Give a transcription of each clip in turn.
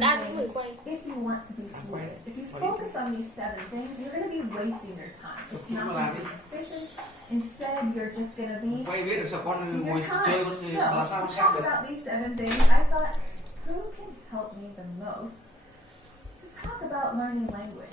7 things if you want to be fluent. If you focus on these 7 things, you're going to be wasting your time. It's not going to be efficient. Instead, you're just going to be wasting your time. So, to talk about these 7 things, I thought, who can help me the most to talk about learning language?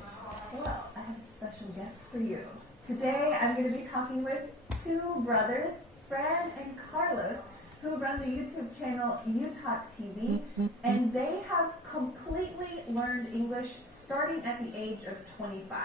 Well, I have a special guest for you. Today, I'm going to be talking with 2 brothers, Fran and Carlos, who run the YouTube channel Utah TV, and they have completely learned English starting at the age of 25.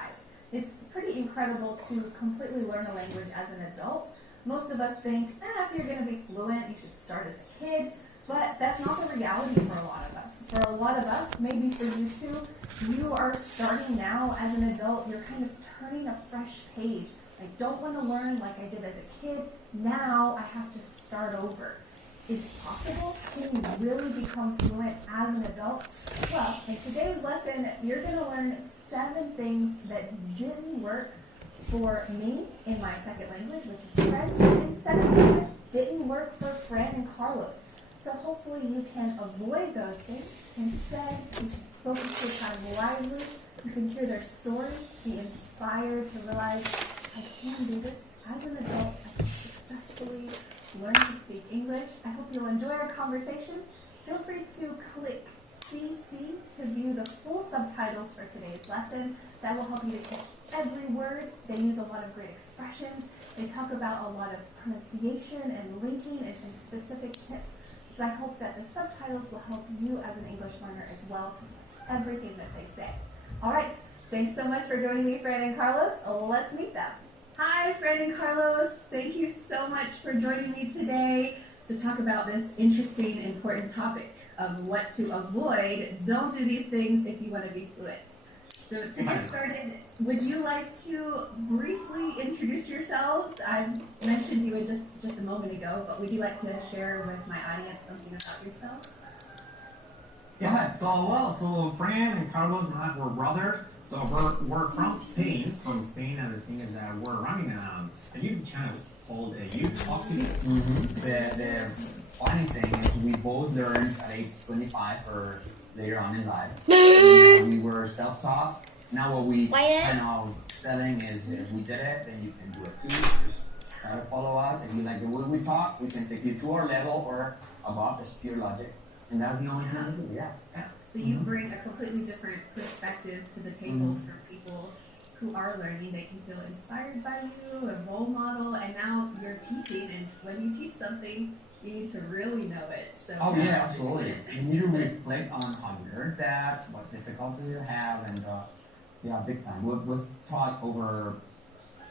It's pretty incredible to completely learn a language as an adult. Most of us think, if you're going to be fluent, you should start as a kid, but that's not the reality for a lot of us. For a lot of us, maybe for you too, you are starting now as an adult. You're kind of turning a fresh page. I don't want to learn like I did as a kid. Now I have to start over. Is it possible? Can you really become fluent as an adult? Well, in today's lesson, you're going to learn 7 things that didn't work for me in my second language, which is French, and 7 things that didn't work for Fran and Carlos. So hopefully you can avoid those things. Instead, you can focus your time wisely. You can hear their story, be inspired to realize, I can do this as an adult. I can successfully learn to speak English. I hope you'll enjoy our conversation. Feel free to click CC to view the full subtitles for today's lesson. That will help you to catch every word. They use a lot of great expressions. They talk about a lot of pronunciation and linking and some specific tips. So I hope that the subtitles will help you as an English learner as well to catch everything that they say. All right, thanks so much for joining me, Fran and Carlos. Let's meet them. Hi, Fran and Carlos. Thank you so much for joining me today to talk about this interesting, important topic of what to avoid. Don't do these things if you want to be fluent. So to get started, would you like to briefly introduce yourselves? I mentioned you just a moment ago, but would you like to share with my audience something about yourself? Yeah, so Fran and Carlos and I were brothers. So we're from Spain, and the thing is that we're running a YouTube channel called Utah TV. The funny thing is we both learned at age 25 or later on in life. We were self-taught. Now what we kind of selling is if we did it, then you can do it too. Just try to follow us. If you like the way we talk, we can take you to our level or above. It's pure logic. And that's the only thing I do, yes. Yeah. So you bring a completely different perspective to the table for people who are learning. They can feel inspired by you, a role model, and now you're teaching. And when you teach something, you need to really know it. So yeah, absolutely. You need to reflect on how you learned that, what difficulties you have, and big time. We've taught over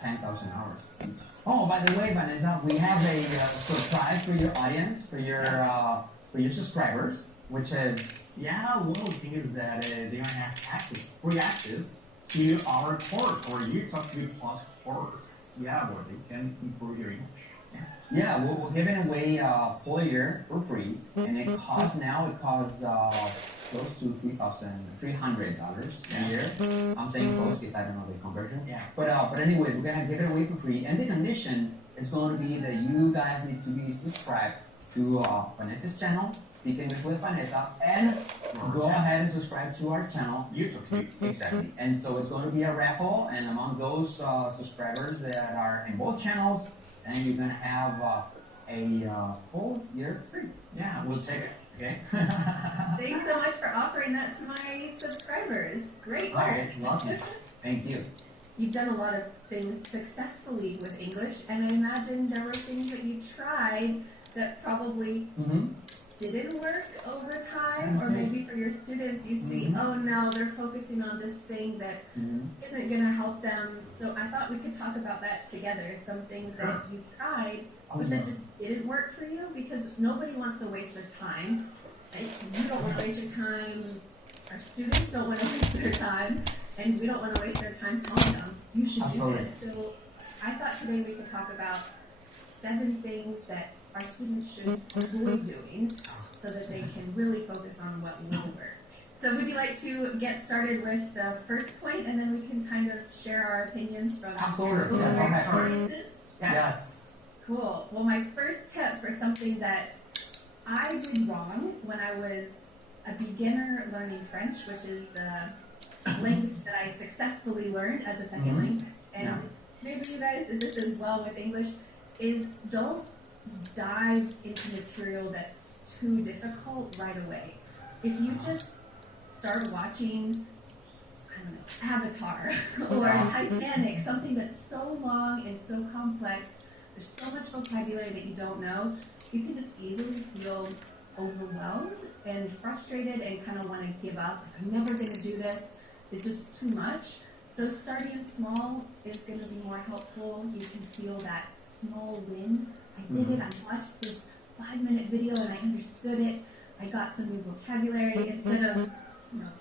10,000 hours. Oh, by the way, Vanessa, we have a surprise for your audience, for your subscribers, which is, one of the things is that they're going to have free access to our course, or Utah TV Plus course. Yeah, where they can improve your English. Yeah, we're giving away a full year for free, and it costs close to $3,300 a year. I'm saying close because I don't know the conversion. Yeah. But anyways, we're gonna give it away for free, and the condition is going to be that you guys need to be subscribed to Vanessa's channel, Speak English with Vanessa, and go ahead and subscribe to our channel, YouTube TV. Exactly. And so it's going to be a raffle, and among those subscribers that are in both channels, and you're going to have a whole year free. Yeah, we'll take it. Okay. Thanks so much for offering that to my subscribers. Great work. Welcome. Thank you. You've done a lot of things successfully with English, and I imagine there were things that you tried that probably didn't work over time, or maybe for your students you see, oh no, they're focusing on this thing that isn't going to help them. So I thought we could talk about that together, some things that you tried but that just didn't work for you, because nobody wants to waste their time. Right? You don't want to waste your time, our students don't want to waste their time, and we don't want to waste our time telling them, you should do this. So I thought today we could talk about 7 things that our students should avoid doing so that they can really focus on what will work. So would you like to get started with the first point, and then we can kind of share our opinions from our experiences? Yes. Cool. Well, my first tip for something that I did wrong when I was a beginner learning French, which is the language that I successfully learned as a second language. And maybe you guys did this as well with English, is don't dive into material that's too difficult right away. If you just start watching, I don't know, Avatar or Titanic, something that's so long and so complex, there's so much vocabulary that you don't know, you can just easily feel overwhelmed and frustrated and kind of want to give up. I'm never going to do this. It's just too much. So starting small is going to be more helpful. You can feel that small win. I did it. I watched this 5-minute video and I understood it. I got some new vocabulary instead of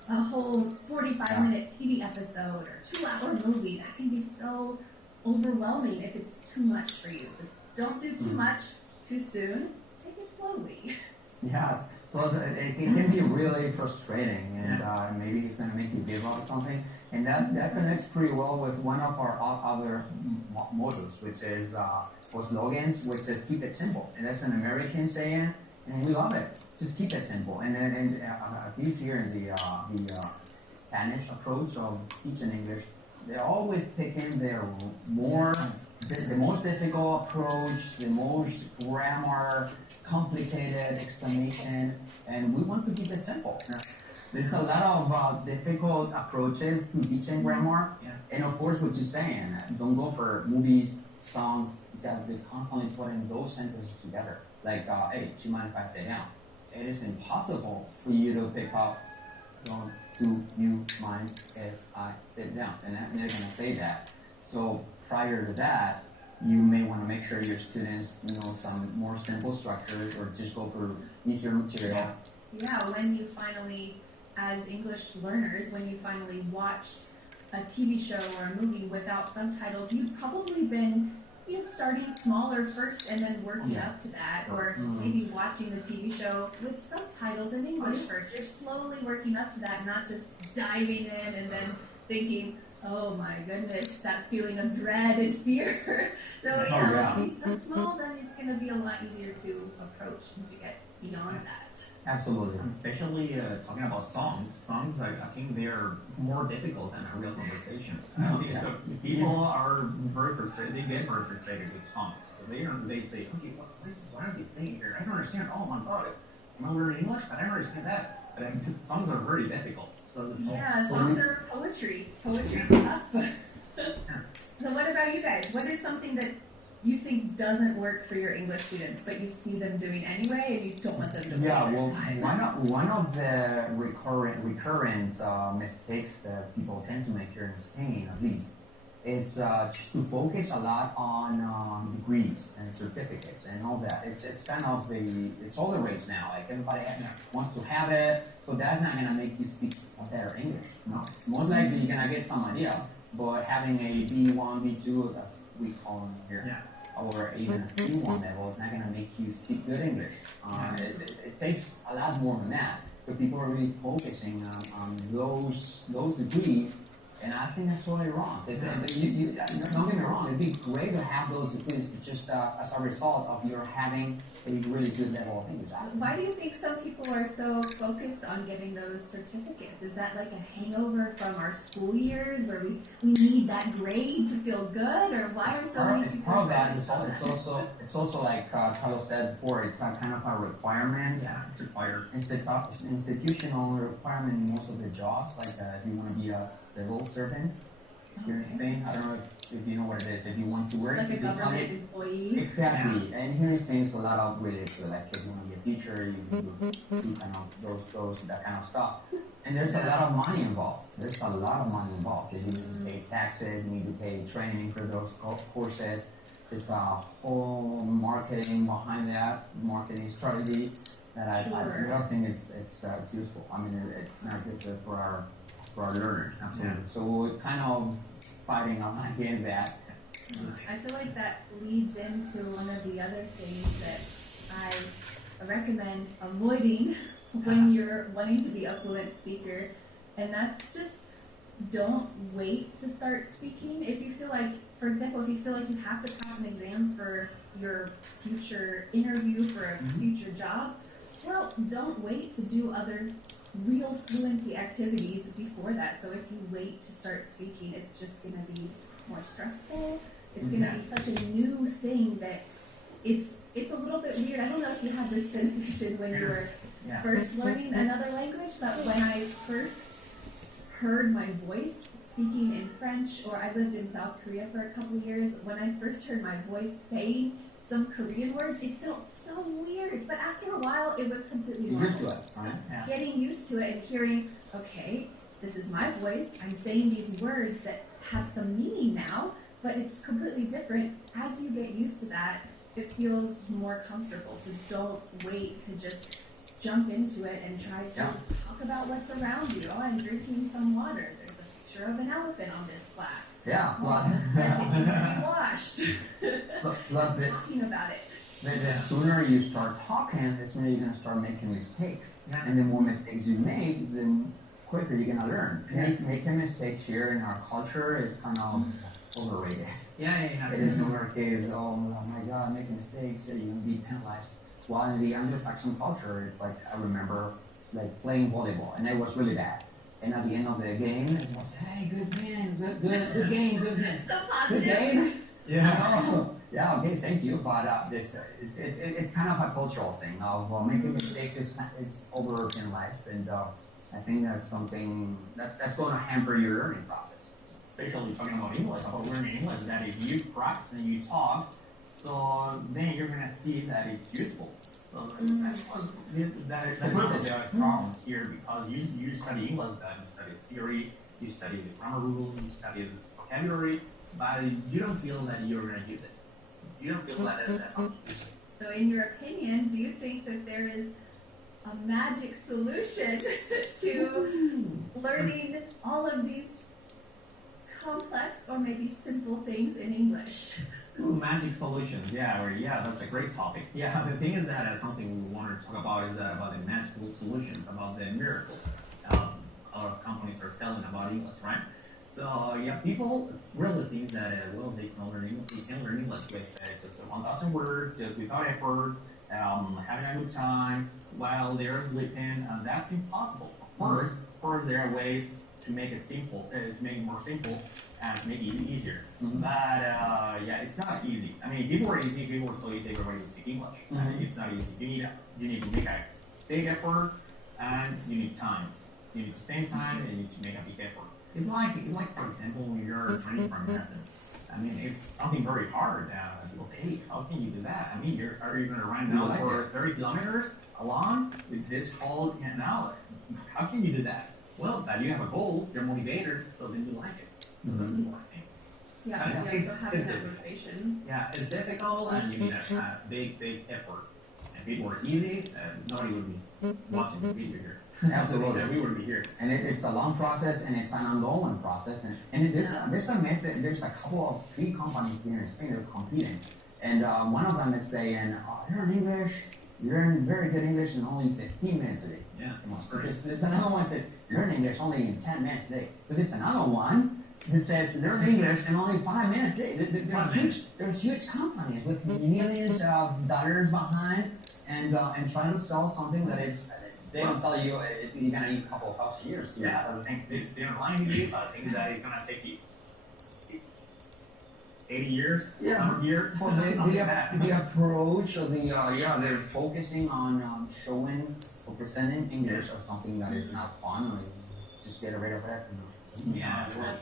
a whole 45-minute TV episode or 2-hour movie. That can be so overwhelming if it's too much for you. So don't do too much too soon. Take it slowly. Yes, plus it can be really frustrating, and maybe it's going to make you give up something. And that connects pretty well with one of our other mottos, which is or slogans, which is keep it simple. And that's an American saying, and we love it. Just keep it simple. And at least here in the Spanish approach of teaching English, they're always picking their the most difficult approach, the most grammar, complicated explanation, and we want to keep it simple. There's a lot of difficult approaches to teaching grammar, and of course what you're saying, don't go for movies, songs, because they're constantly putting those sentences together. Like, hey, do you mind if I sit down? It is impossible for you to pick up, do you mind if I sit down? And they're going to say that. So prior to that, you may want to make sure your students know some more simple structures or just go for easier material. Yeah, when you finally, as English learners, when you finally watched a TV show or a movie without subtitles, you've probably been starting smaller first and then working up to that, or maybe watching the TV show with subtitles in English first. You're slowly working up to that, not just diving in and then thinking, oh my goodness, that feeling of dread and fear. So if you start small, then it's going to be a lot easier to approach and to get beyond that. Absolutely. Especially talking about songs. Songs, I think they're more difficult than a real conversation. So people are very frustrated. They get very frustrated with songs. They say, okay, what are they saying here? I don't understand. Oh my God, am I learning English? I don't understand that. But I think songs are very difficult. So songs are poetry. Poetry is tough. So what about you guys? What is something that you think doesn't work for your English students, but you see them doing anyway, and you don't want them to waste their time? One of the recurrent mistakes that people tend to make here in Spain, at least, is just to focus a lot on degrees and certificates and all that. It's kind of it's all the rage now. Like everybody wants to have it, but that's not gonna make you speak a better English. No, most likely you're gonna get some idea, but having a B1, B2, that's we call them here, or even a C1 level is not going to make you speak good English. It takes a lot more than that, but people are really focusing on those degrees, and I think that's totally wrong. Don't get me wrong, it'd be great to have those degrees, but just as a result of your having a really good level of English. Why do you think some people are so focused on getting those certificates? Is that like a hangover from our school years where we need that grade to feel good, or why are so many people? It's part of that. It's also like Carlos said before. It's a kind of a requirement. Yeah, it's required. Institutional requirement in most of the jobs. Like if you want to be a civil servant here in Spain, I don't know if you know what it is. If you want to work, like a government employee. Exactly. And here in Spain, it's a lot of related to like if you want to be a teacher, you do kind of that kind of stuff. And there's a lot of money involved. There's a lot of money involved because you need to pay taxes, you need to pay training for those courses. There's a whole marketing behind that, marketing strategy that I don't think it's useful. I mean, it's not good for our learners. Absolutely. Yeah. So we're kind of fighting against that. I feel like that leads into one of the other things that I recommend avoiding when you're wanting to be a fluent speaker, and that's just don't wait to start speaking. If you feel like, for example, if you feel like you have to pass an exam for your future interview for a future job, well, don't wait to do other real fluency activities before that. So if you wait to start speaking, it's just going to be more stressful. It's going to be such a new thing that it's a little bit weird. I don't know if you had this sensation when you were first learning another language, but when I first heard my voice speaking in French, or I lived in South Korea for a couple years, when I first heard my voice saying some Korean words, it felt so weird. But after a while, it was completely normal. Used to it, right? Yeah. Getting used to it and hearing, okay, this is my voice. I'm saying these words that have some meaning now, but it's completely different. As you get used to that, it feels more comfortable. So don't wait to just jump into it and try to talk about what's around you. Oh, I'm drinking some water. There's a picture of an elephant on this glass. Yeah, it needs to be washed. Plus Talking about it. The sooner you start talking, the sooner you're going to start making mistakes. Yeah. And the more mistakes you make, the quicker you're going to learn. Yeah. Making mistakes here in our culture is kind of overrated. Yeah. It is in our case, oh my God, making mistakes, you're going to be penalized. While in the Anglo-Saxon culture, it's like, I remember like playing volleyball, and I was really bad. And at the end of the game, it was, hey, good game, good game. So positive. Good game. Yeah. Yeah, okay, thank you. But it's kind of a cultural thing of making mistakes is over-penalized, and I think that's something that's going to hamper your learning process. Especially talking about English, about learning English, that if you practice and you talk, so then you're going to see that it's useful. So that's one of the problems here, because you study English, you study theory, you study the grammar rules, you study the vocabulary, but you don't feel that you're going to use it. You don't feel that that's something to use it. So in your opinion, do you think that there is a magic solution to learning all of these complex or maybe simple things in English? Ooh, magic solutions, that's a great topic. Yeah, the thing is that something we want to talk about is that about the magical solutions, about the miracles. A lot of companies are selling about English, right? So people really think that they can learn English with just 1,000 words, just without effort, having a good time while they're sleeping, and that's impossible. Of course, there are ways to make it simple, to make it more simple, and to make it easier. But it's not easy. I mean, if it were easy, if it were so easy, everybody would speak English. It's not easy. You need to make a big effort, and you need time. You need to spend time, and you need to make a big effort. It's like for example, when you're training for a marathon. I mean, it's something very hard. People say, hey, how can you do that? I mean, are you going to run now for 30 kilometers along with this cold now? How can you do that? Well, that you have a goal, you're motivated, so then you like it. So that's the important thing. So having that motivation. Yeah, it's difficult, and you need a big effort. If it were easy, nobody would be watching the video here. Absolutely. We wouldn't be here. And it's a long process, and it's an ongoing process. And there's a method. There's a couple of 3 companies here in Spain that are competing, and one of them is saying, learn English, learn very good English in only 15 minutes a day. Yeah, that's great. There's another one that says, learn English only in 10 minutes a day. But there's another one that says, learn English in only 5 minutes a day. They're huge companies with millions of dollars behind, and trying to sell something that they don't tell you you're going to need a couple of thousand years. Yeah, that's the thing. They're lying to you, but the thing is that it's going to take you 80 years, 100 years. So the approach of they're focusing on showing or presenting English as something that is not fun, or just get rid of it. That's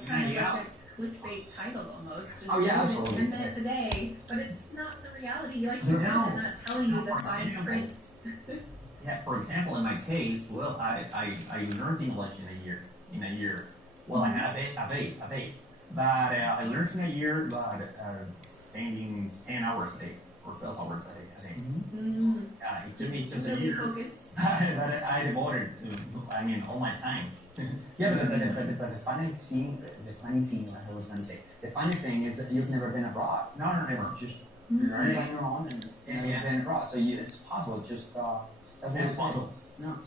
kind of like a clickbait title almost. Just absolutely. 10 minutes a day, but it's not the reality. Like you said, they're not telling you the fine print. Yeah, for example, in my case, well, I learned English in a year. Well, I had a base. But I learned in a year, but spending 10 hours a day, or 12 hours a day, I think. It took me just a year. But I devoted, all my time. But the funny thing, like I was going to say, the funny thing is that you've never been abroad. No, never. Just learning on your own, and you've been abroad. So it's possible, just... It's possible. No.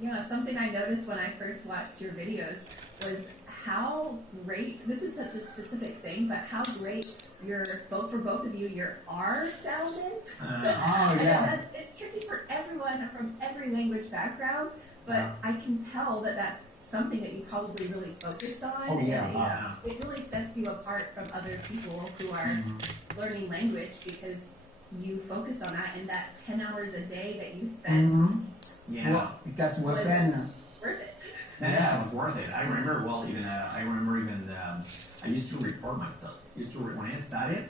Yeah, something I noticed when I first watched your videos was how great, this is such a specific thing, but how great for both of you, your R sound is. Yeah. It's tricky for everyone from every language background, But I can tell that that's something that you probably really focused on. Oh, yeah. And it really sets you apart from other people who are learning language because you focused on that, and that 10 hours a day that you spent Well, because we've was been worth it. Yeah, it was worth it. I remember I used to record myself. When I started,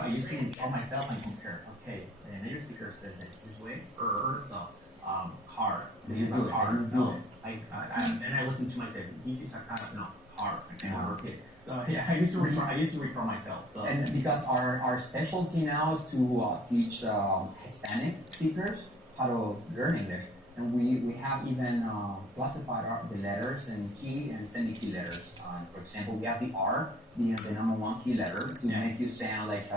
I used to record myself and compare. Okay, the native speaker says this way, so hard. This is a hard. No, and I listened to myself. This is a kind of no hard. I can't repeat. So yeah, I used to record myself. So and because our specialty now is to teach Hispanic speakers how to learn English. And we have even classified the letters in key and semi-key letters. For example, we have the R being the number one key letter to make you sound like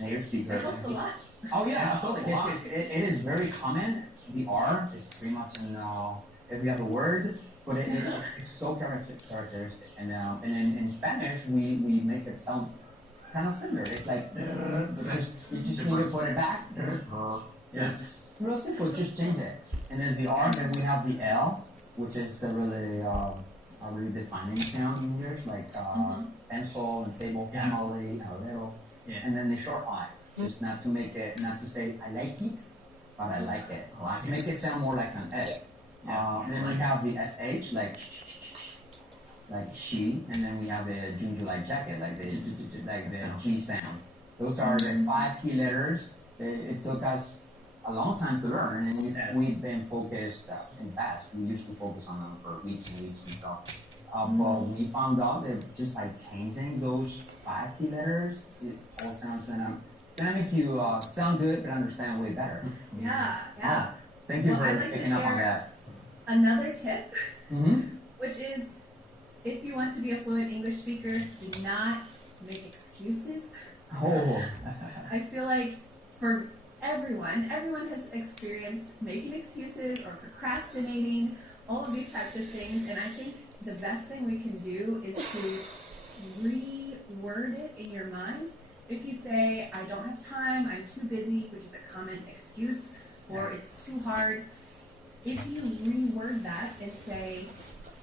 native speaker. It helps a lot. Oh yeah, absolutely. It is very common. The R is pretty much in every other word, but it's so characteristic. And then in Spanish, we make it sound kind of similar. It's like you just need to put it back. It's real simple. Just change it. And there's the R, then we have the L, which is a really defining sound in English, like pencil and table, family, a little. Yeah. And then the short I, just not to say I like it, but I like it. To make it sound more like an A. Then we have the SH, like she, and then we have the Junju like jacket, like the G sound. Those are the 5 key letters. It took us a long time to learn, and we've been focused in the past. We used to focus on them for weeks and weeks and stuff. But we found out that just by changing those 5 key letters, it all sounds gonna make you sound good but understand way better. Yeah. Thank you for picking up on that. Another tip, which is if you want to be a fluent English speaker, do not make excuses. I feel like for everyone has experienced making excuses or procrastinating, all of these types of things, and I think the best thing we can do is to reword it in your mind. If you say, I don't have time, I'm too busy, which is a common excuse, or it's too hard, if you reword that and say,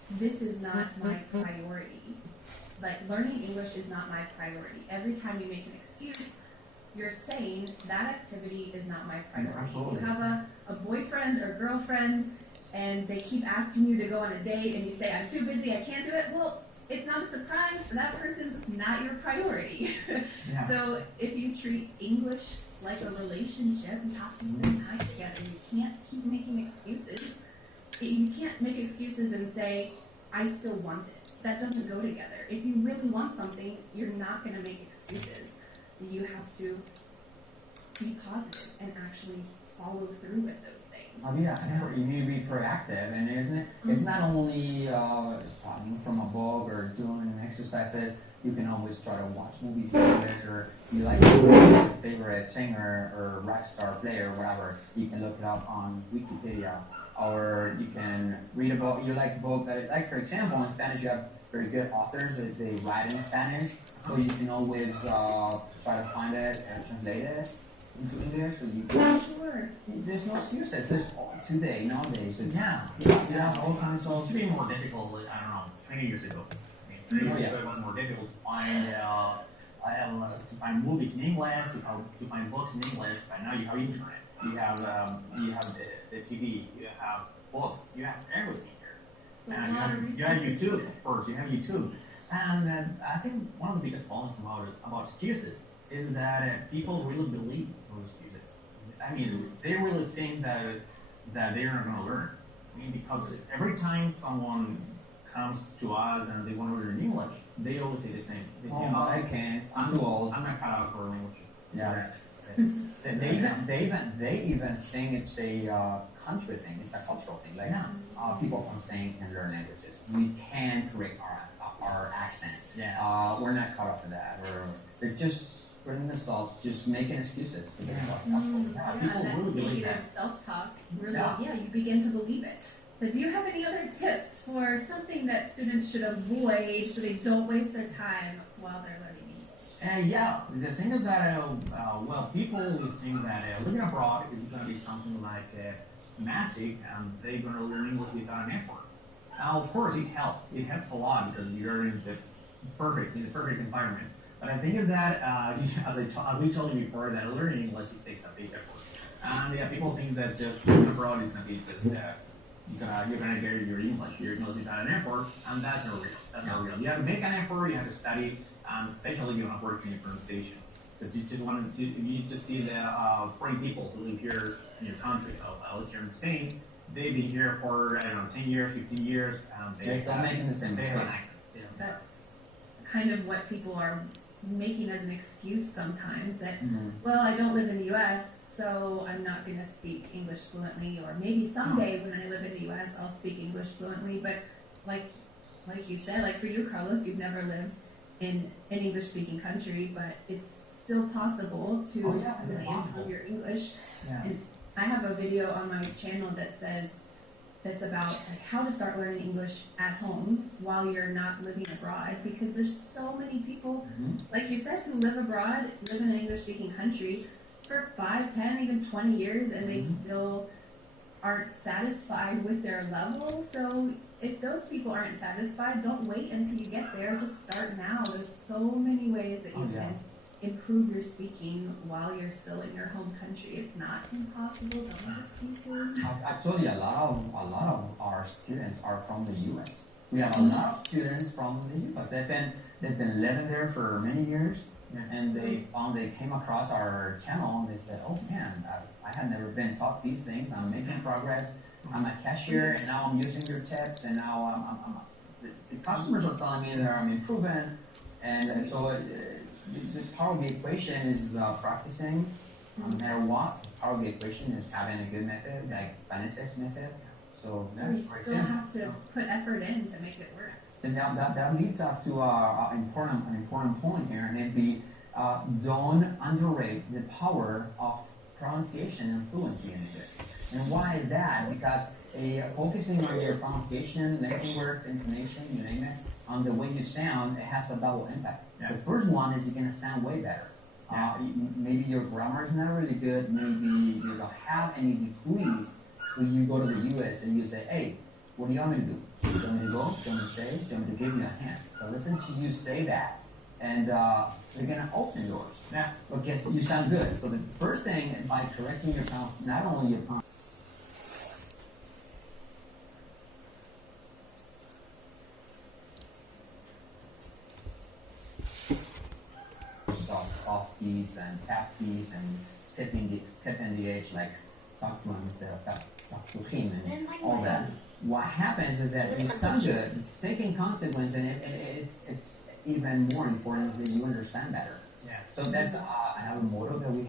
this is not my priority, like learning English is not my priority. Every time you make an excuse, you're saying that activity is not my priority. If you have a boyfriend or girlfriend and they keep asking you to go on a date and you say, I'm too busy, I can't do it, well, it's not a surprise, that person's not your priority. So if you treat English like a relationship, you have to spend time together. You can't keep making excuses. You can't make excuses and say, I still want it. That doesn't go together. If you really want something, you're not going to make excuses. You have to be positive and actually follow through with those things. You need to be proactive, and isn't it? It's not only studying from a book or doing exercises. You can always try to watch movies in English, or you like your favorite singer or rock star player, whatever. You can look it up on Wikipedia, or you can read a book. You like a book that, like for example, in Spanish, you have very good authors that they write in Spanish, so you can always try to find it and translate it into English. So you there's no excuses. There's today nowadays. You have all kinds of. It used to be more difficult. I don't know, 20 years ago. 20 years ago, it was more difficult to find movies in English, to find books in English. But now you have internet. You have the TV. You have books. You have everything. And you have YouTube, of course. You have YouTube, and I think one of the biggest problems about excuses is that people really believe those excuses. I mean, they really think that they're not going to learn. I mean, because every time someone comes to us and they want to learn English, they always say the same. They say, "Oh, I can't. I'm too old. I'm not cut out for languages." Yes. They even think it's a country thing. It's a cultural thing. Like people from Spain can learn languages. We can correct our accent. We're not caught up in that. They're just putting themselves, just making excuses for themselves. People really believe that. Self-talk. Really, you begin to believe it. So do you have any other tips for something that students should avoid so they don't waste their time while they're learning English? The thing is that, people always think that living abroad is going to be something like magic and they're gonna learn English without an effort. Now, of course, it helps. It helps a lot because you're in the perfect environment. But the thing is that, as we told you before, that learning English it takes a big effort. And yeah, people think that just going abroad is gonna be just you're gonna get your English without an effort, and that's not real. That's not real. You have to make an effort. You have to study, and especially you have to work in your pronunciation. Because you just see the foreign people who live here in your country, at least here in Spain, they've been here for, I don't know, 10 years, 15 years, and they're still making the same mistakes. That's kind of what people are making as an excuse sometimes, that, well, I don't live in the US, so I'm not going to speak English fluently, or maybe someday when I live in the US, I'll speak English fluently, but like you said, like for you, Carlos, you've never lived in an English-speaking country, but it's still possible to really improve your English. Yeah. And I have a video on my channel that's about like how to start learning English at home while you're not living abroad, because there's so many people, like you said, who live abroad, live in an English-speaking country for 5, 10, even 20 years, and they still aren't satisfied with their level. So if those people aren't satisfied, don't wait until you get there. Just start now. There's so many ways that you can improve your speaking while you're still in your home country. It's not impossible. Don't make excuses. Actually, a lot of our students are from the U.S. We have a lot of students from the U.S. They've been living there for many years, and they came across our channel and they said, "Oh man, I had never been taught these things. I'm making progress. I'm a cashier, and now I'm using your tips, and now the customers are telling me that I'm improving." And so the power of the equation is practicing, no matter what. The power of the equation is having a good method, like Vanessa's method. So you still have to put effort in to make it work. And now that leads us to an important point here, and it'd be don't underrate the power of pronunciation and fluency in it. And why is that? Because focusing on your pronunciation, language words, intonation, you name it, on the way you sound, it has a double impact. The first one is you're going to sound way better. Maybe your grammar is not really good. Maybe you don't have any degrees. When you go to the U.S. and you say, "Hey, what do you want me to do? Do you want me to go? Do you want me to say? Do you want me to give you a hand?" So listen to you say that, and you're going to open doors. Yeah, because you sound good. So the first thing, by correcting your pronunciation, not only your pronunciation, soft T's and tap T's and skipping the H, like talk to him instead of talk to him, and all that. What happens is that you sound good, it's second consequence, and it's even more important that you understand better. So that's another motto that we